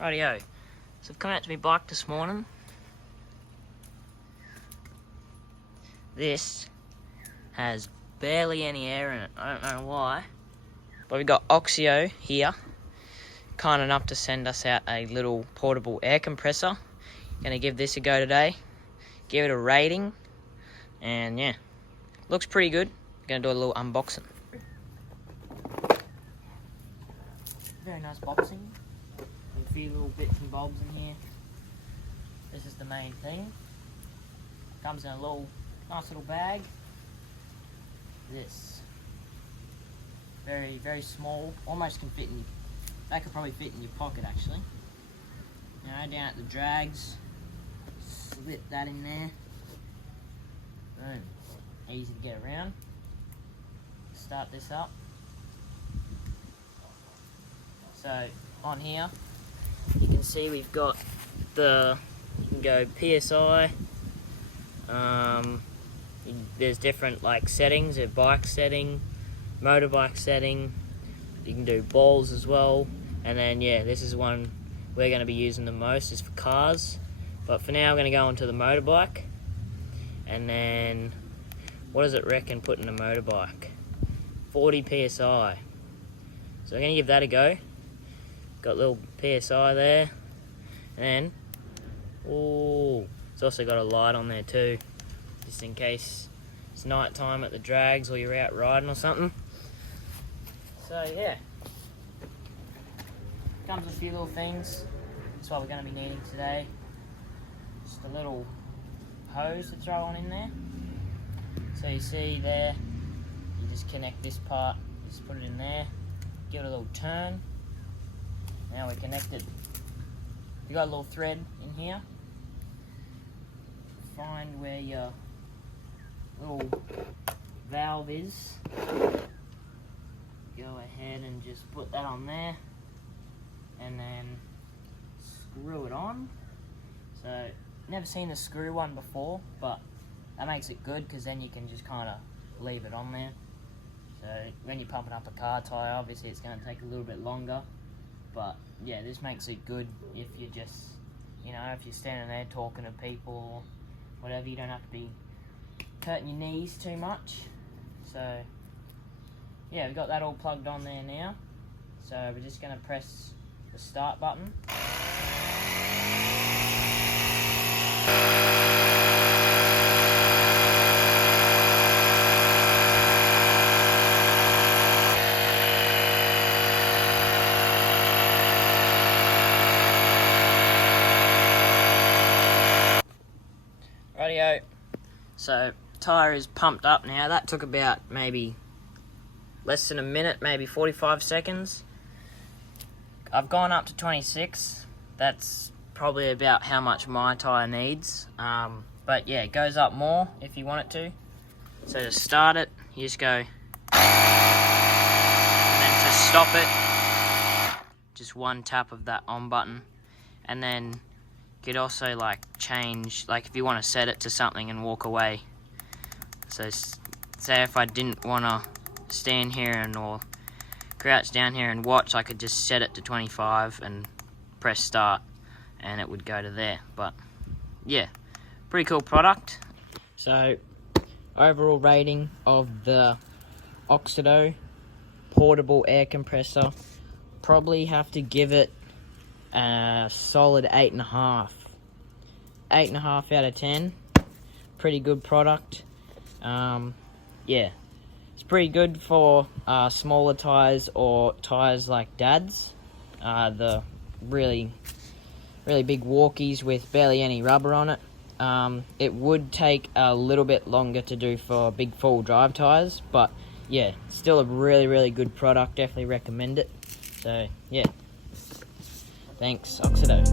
Rightio. So I've come out to my bike this morning. This has barely any air in it. I don't know why. But we've got Auxito here, kind enough to send us out a little portable air compressor. Gonna give this a go today. Give it a rating. And yeah, looks pretty good. Gonna do a little unboxing. Very nice boxing. A few little bits and bobs in here. This is the main thing. Comes in a little nice little bag. This very small, almost can fit in. That could probably fit in your pocket actually. You know, down at the drags, slip that in there. Boom, easy to get around. Start this up. So on here, you can see we've got the, you can go PSI, there's different like settings, a bike setting, motorbike setting, you can do balls as well, and then yeah, this is one we're going to be using the most, is for cars, but for now I'm going to go onto the motorbike, and then what does it reckon putting a motorbike? 40 PSI, so I'm going to give that a go. Got a little PSI there, and then, oh, it's also got a light on there too, just in case it's night time at the drags or you're out riding or something. So yeah, comes with a few little things. That's what we're going to be needing today. Just a little hose to throw on in there. So you see there, you just connect this part, just put it in there, give it a little turn. Now we're connected. You got a little thread in here. Find where your little valve is. Go ahead and just put that on there, and then screw it on. So, never seen the screw one before, but that makes it good because then you can just kind of leave it on there. So when you're pumping up a car tyre, obviously it's going to take a little bit longer. But yeah, this makes it good if you just, you know, if you're standing there talking to people or whatever, you don't have to be hurting your knees too much. So yeah, we've got that all plugged on there now. So we're just going to press the start button. Rightio. So tyre is pumped up now. That took about maybe less than a minute, maybe 45 seconds. I've gone up to 26. That's probably about how much my tyre needs. But yeah, it goes up more if you want it to. So to start it, you just go, and then to stop it, just one tap of that on button. And then you could also like change, like if you want to set it to something and walk away. So say if I didn't want to stand here and or crouch down here and watch, I could just set it to 25 and press start and it would go to there. But yeah, pretty cool product. So overall rating of the Auxito portable air compressor, probably have to give it a solid 8.5. 8.5 out of 10. Pretty good product. Yeah, it's pretty good for smaller tyres or tyres like Dad's. The really big walkies with barely any rubber on it. It would take a little bit longer to do for big full drive tyres, but yeah, still a really good product. Definitely recommend it. So yeah, thanks Auxito.